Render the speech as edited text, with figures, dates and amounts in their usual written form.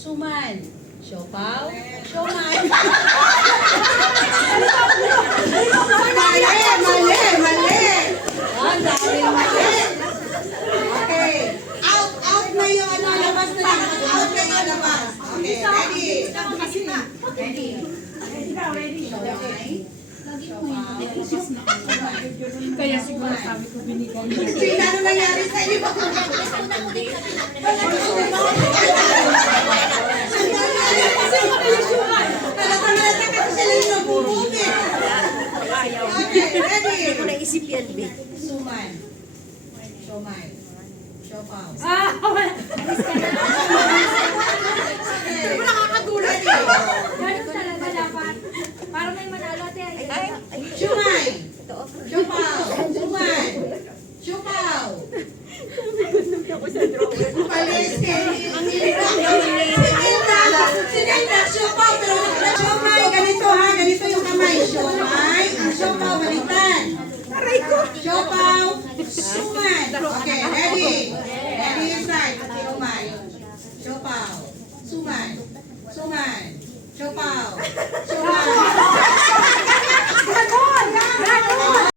Suman. Siopaw. Siomay. Mali. Ang daming mali. Okay. Out na yung ano, labas na lang. Out na yung labas. Okay, ready? Kaya siguro sabi ko binigay niya. Sino ano nangyari sa iyo? Halata kasi sila yung nabubuti. Okay, ready? Hindi ko naisip yan, B. Suman. Siomay. Siopaw. Ah! Nakakagulat. Ganun talaga dapat. Para may manalo, ate. Siomay. Siopaw. Suman. Siopaw. Palis kayo. Sinilda, siopaw. Pero siomay, ganito ha. Ganito yung kamay. Siomay. Ang siopaw, balitan. Siopaw. Suman. Okay, ready? Ready inside. Siomay. Siopaw. Suman. Siopaw.